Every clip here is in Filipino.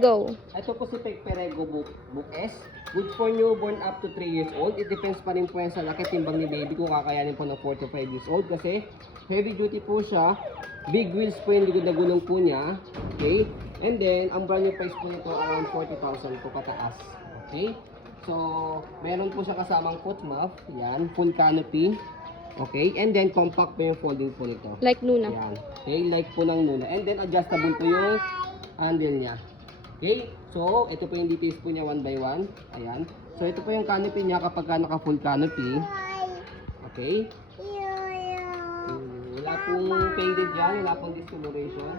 Go. Ito po si Perego Book S. Good for newborn up to 3 years old. It depends pa rin po yan sa laki timbang ni baby kung kakayanin po ng 4 to 5 years old. Kasi heavy duty po siya. Big wheels po yung likod na gulong po niya. Okay? And then, ang brand new price po nito around 40,000 po pataas. Okay? So, meron po siya kasamang foot muff. Yan. Full canopy. Okay? And then, compact po yung folding po nito. Like Nuna. Yan. Okay? Like po ng Nuna. And then, adjustable po yung handle niya. Okay, so ito po yung details po niya one by one. Ayan. So ito po yung canopy niya kapag naka full canopy. Okay. Wala pong faded dyan, wala pong discoloration.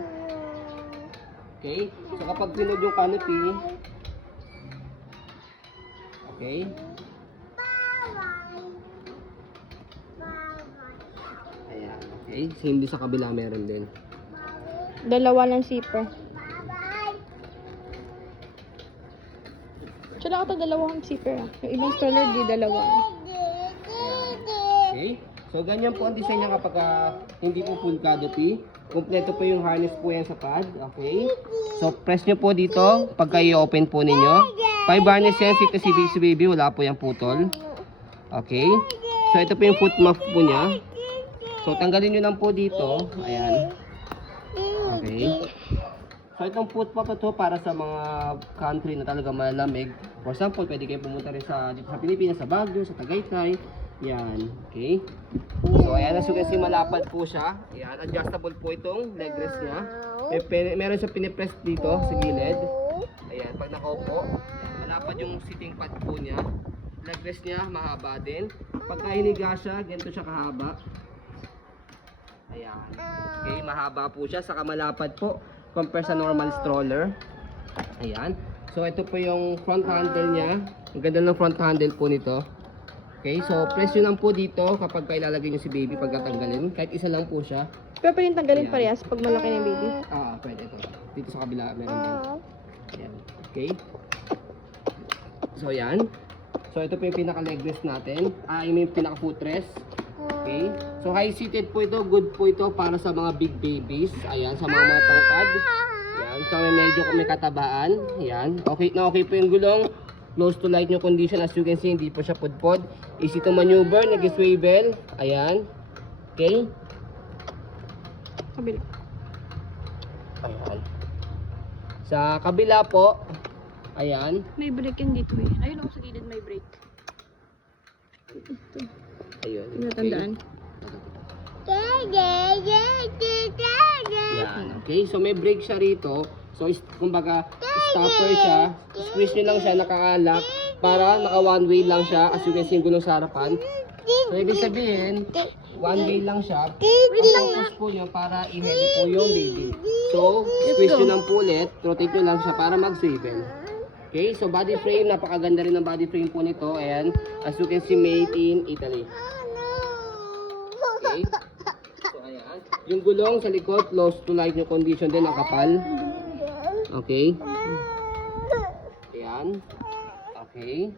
Okay. So kapag pinod yung canopy. Okay. Ayan. Okay. Same din sa kabila meron din. Dalawa lang zipper. Tsaka ito dalawang zipper ah. Yung ibang stroller di dalawa. Okay. So ganyan po ang design niya kapag hindi po full canopy. Kompleto po yung harness po yan sa pad. Okay. So press nyo po dito pagka i-open po ninyo. 5 harness yan. Si baby. Wala po yung putol. Okay. So ito po yung foot muff po niya. So tanggalin nyo lang po dito. Ayan. Okay. So itong foot muff ito para sa mga country na talaga malamig. For example, pwede kayo pumunta rin dito sa Pilipinas, sa Baguio, sa Tagaytay. Yan. Okay. So ayan, as you can see, malapad po siya. Ayan, adjustable po itong leg rest niya. Meron siya pinipress dito sa gilid. Ayan, pag nakaupo, malapad yung sitting pad po niya. Leg rest niya, mahaba din. Pagka hiniga siya, ganito siya kahaba. Ayan. Okay, mahaba po siya, saka malapad po compare sa normal stroller. Ayan. So ito po yung front handle niya. Ang ganda ng front handle po nito. Okay, so press nyo lang po dito kapag ilalagay nyo si baby pag tatanggalin. Kahit isa lang po siya. Pero pwedeng tanggalin Ayan. parehas pag malaki na yung baby. Pwede ito. Dito sa kabila meron din. Ayan. Okay. So ayan. So ito po yung pinaka leg rest natin. I mean pinaka footrest. Okay. So high seated po ito. Good po ito para sa mga big babies. Ayan. Sa mga tangkad. Ayan. So medyo may katabaan. Ayan. Okay na okay po yung gulong. Close to light new condition. As you can see, hindi po siya pudpod. Easy to maneuver. Nag-swivel. Ayan. Okay. Kabila. Ayan. Sa kabila po. Ayan. May brake yan dito eh. Ayun ako sa gilid may brake. Ayun. Tinatandaan. Yan, okay. So may brake siya rito. So kumbaga stopper siya. Squeeze nyo lang siya, nakaalak. Para naka one way lang siya. As you can see yung gulong sa harapan. So ibig sabihin, one way lang siya. Ang focus po nyo para i-heli po yung baby. So squeeze nyo lang po ulit. Rotate nyo lang siya para mag-swivel. Okay, so body frame, napakaganda rin ng body frame po nito. Ayan, as you can see, made in Italy. Okay. So ayan. Yung gulong sa likod, close to light new condition din, nakapal. Okay. Ayan. Okay.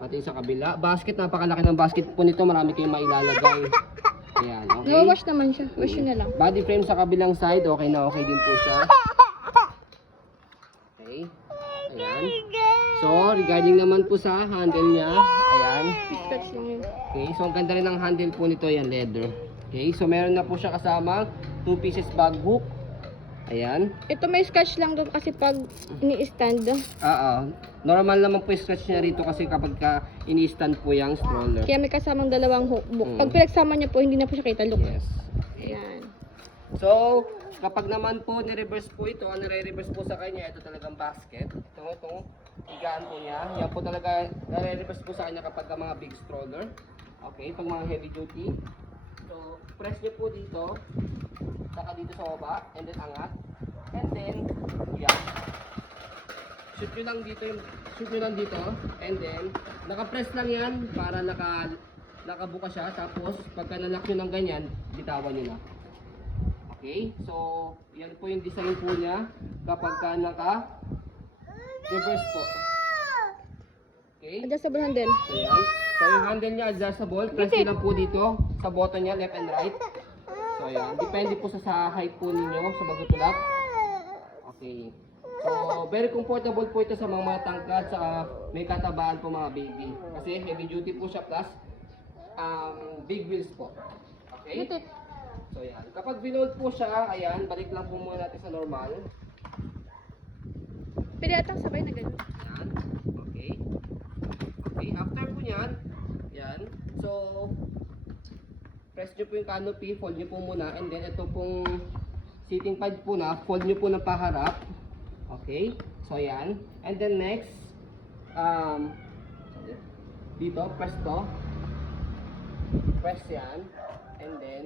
Pati sa kabila. Basket, napakalaki ng basket po nito. Marami kayong mailalagay. Ayan, okay. Nawawash naman siya. Wash yun na lang. Body frame sa kabilang side, okay na okay din po siya. Okay. Ayan. So, regarding naman po sa handle niya, ayan. Scratch lang yun. Okay, so ang ganda rin ng handle po nito, yan, leather. Okay, so meron na po siya kasama 2 pieces bag hook. Ayan. Ito may scratch lang doon kasi pag ini-stand. Normal naman po yung scratch niya rito kasi kapag ini-stand po yung stroller. Kaya may kasamang dalawang hook. Pag pinagsama niya po, hindi na po siya kita. Look. Yes. Ayan. So, kapag naman po ni-reverse po ito, ang nare-reverse po sa kanya, ito talagang basket. Itong higaan po niya. Yan po talaga nare-reverse po sa kanya kapag mga big stroller. Okay, pag mga heavy duty. So, press niyo po dito. Saka dito sa baba. And then angat. And then, yan. Shoot nyo lang dito. And then, naka-press lang yan para nakabuka siya. Tapos, pagka nalock nyo ng ganyan, bitawan nyo na. Okay, so yan po yung design po niya kapag naka-reverse po. Okay, Adjustable handle. so yan. So yung handle niya adjustable, press nyo lang po dito sa button niya, left and right. So yan, depende po sa height po ninyo sa magtutulak. Okay, so So, very comfortable po ito sa mga tangkad, sa may katabaan po mga baby. Kasi heavy duty po siya plus big wheels po. Okay? Butit. So, yan. Kapag binold po siya, ayan, balik lang po muna natin sa normal. Pwede atang sabay na ganun. Yan. Okay. Okay, after po yan, yan. So, press nyo po yung canopy, fold nyo po muna, and then ito pong sitting pad po na, fold nyo po ng paharap. Okay. So, yan. And then next, dito, press to. Press yan. And then,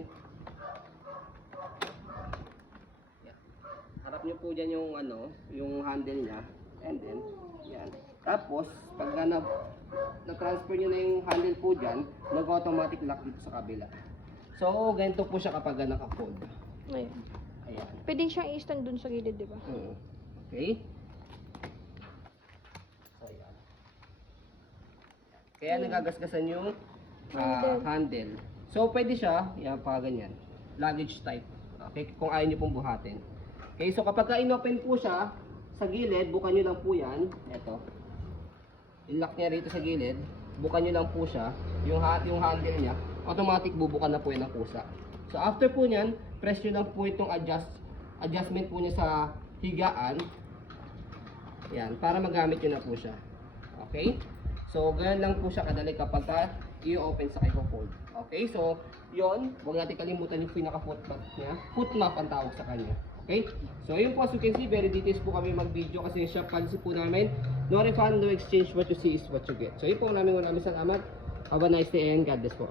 yan. Harap nyo po dyan yung ano, yung handle niya. And then, yan. Tapos, pag na-transfer nyo na yung handle po dyan, nag-automatic lock dito sa kabila. So, ganito po siya kapag naka-fold. Ayun. Ayan. Pwede siyang i-stand dun sa gilid, di ba? Okay. So, ayan. Kaya nagagasgasan yung handle. So, pwede siya, yan, pa ganyan. Luggage type. Okay, kung ayaw nyo pong buhatin. Okay, so kapag in-open po siya, sa gilid, bukan nyo lang po yan. Ito. I-lock niya rito sa gilid. Bukan nyo lang po siya. Yung handle niya, automatic bubukan na po yan ng kusa. So, after po nyan, press nyo lang po itong adjustment po niya sa higaan. Yan, para magamit nyo na po siya. Okay? So, ganyan lang po siya kadali kapag i-open sa i-fold. Okay? So, yon, huwag natin kalimutan yung pinaka-foot mat niya. Foot map ang tawag sa kanya. Okay? So, yun po, as you can see, very details po kami mag-video kasi yung shop policy po namin, no refund, no exchange, what you see is what you get. So, yun po, maraming salamat. Have a nice day and God bless po.